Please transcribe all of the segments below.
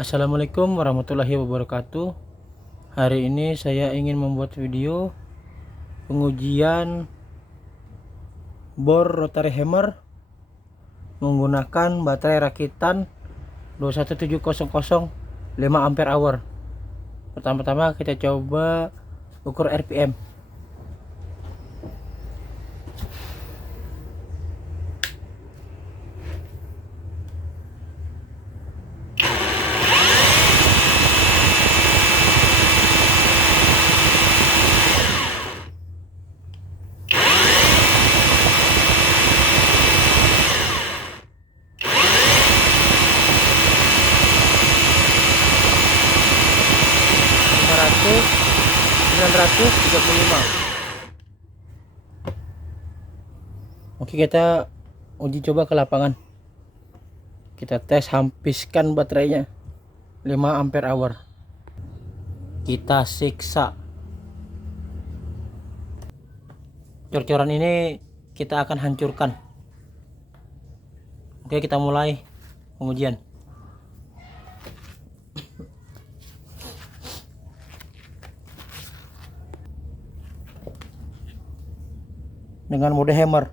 Assalamualaikum warahmatullahi wabarakatuh. Hari ini saya ingin membuat video pengujian bor rotary hammer menggunakan baterai rakitan 21700 5 ampere hour. Pertama-tama kita coba ukur RPM. Ratus 935. Oke, kita uji coba ke lapangan. Kita tes hampiskan baterainya 5 ampere hour. Kita siksa. Cor-coran ini kita akan hancurkan. Oke, kita mulai pengujian. Dengan mode hammer.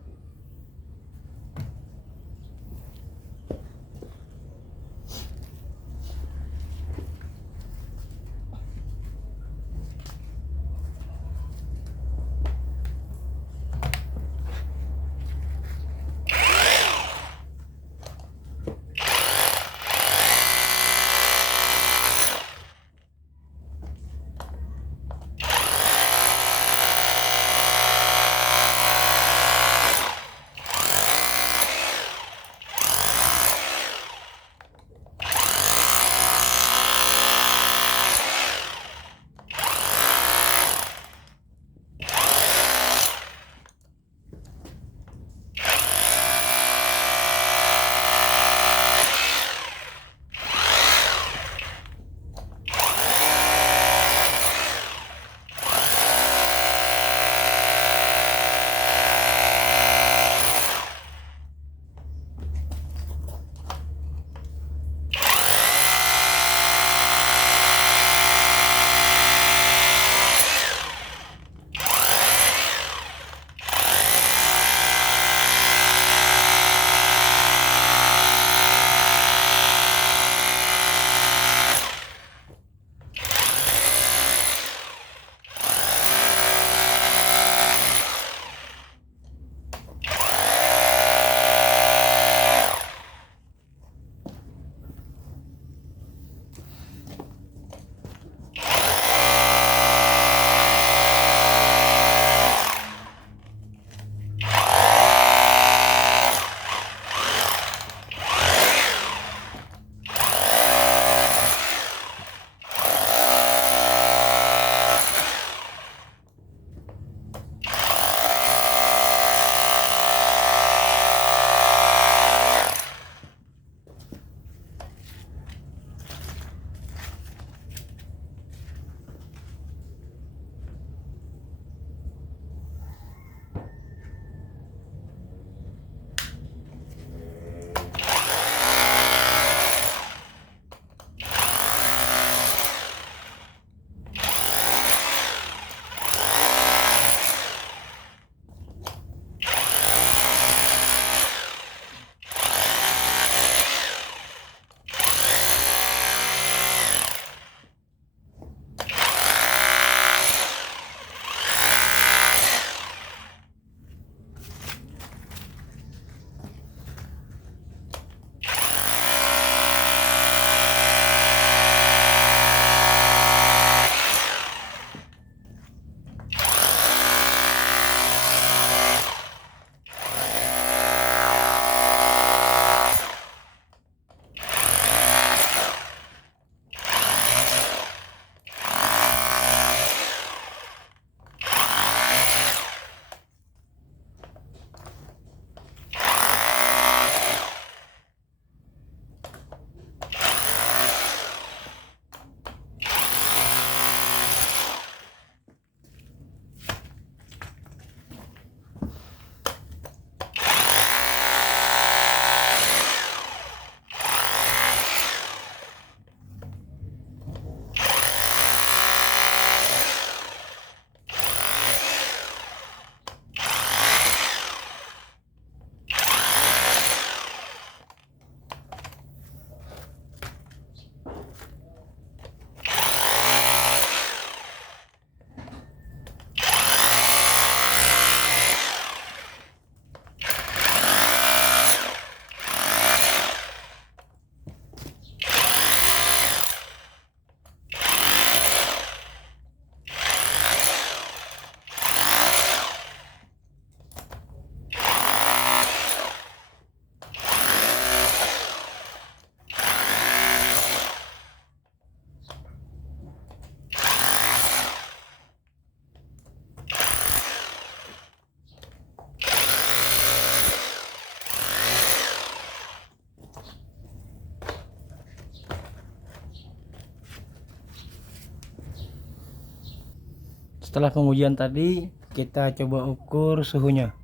Setelah pengujian tadi, kita coba ukur suhunya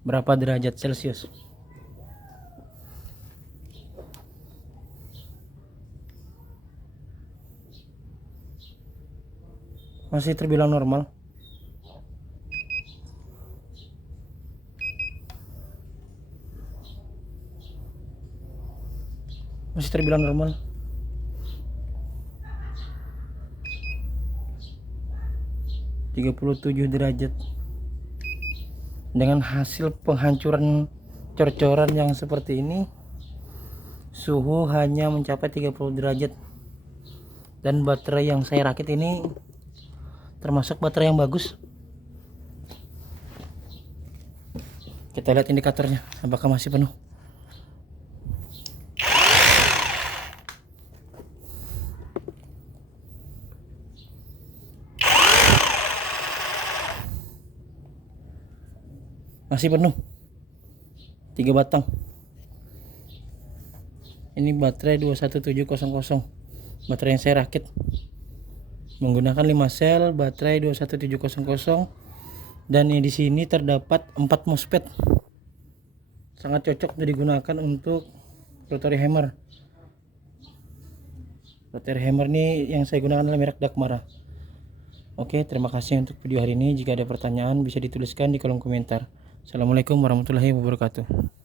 berapa derajat Celcius. Masih terbilang normal. Masih terbilang normal. -37 derajat. Dengan hasil penghancuran cor-coran yang seperti ini, suhu hanya mencapai 30 derajat. Dan baterai yang saya rakit ini termasuk baterai yang bagus. Kita lihat indikatornya apakah masih penuh. Masih penuh, 3 batang. Ini baterai 21700, baterai yang saya rakit menggunakan 5 sel baterai 21700, dan di sini terdapat 4 MOSFET. Sangat cocok digunakan untuk rotary hammer. Rotary hammer ini yang saya gunakan adalah merek Dakmara. Oke, terima kasih untuk video hari ini. Jika ada pertanyaan bisa dituliskan di kolom komentar. Assalamualaikum warahmatullahi wabarakatuh.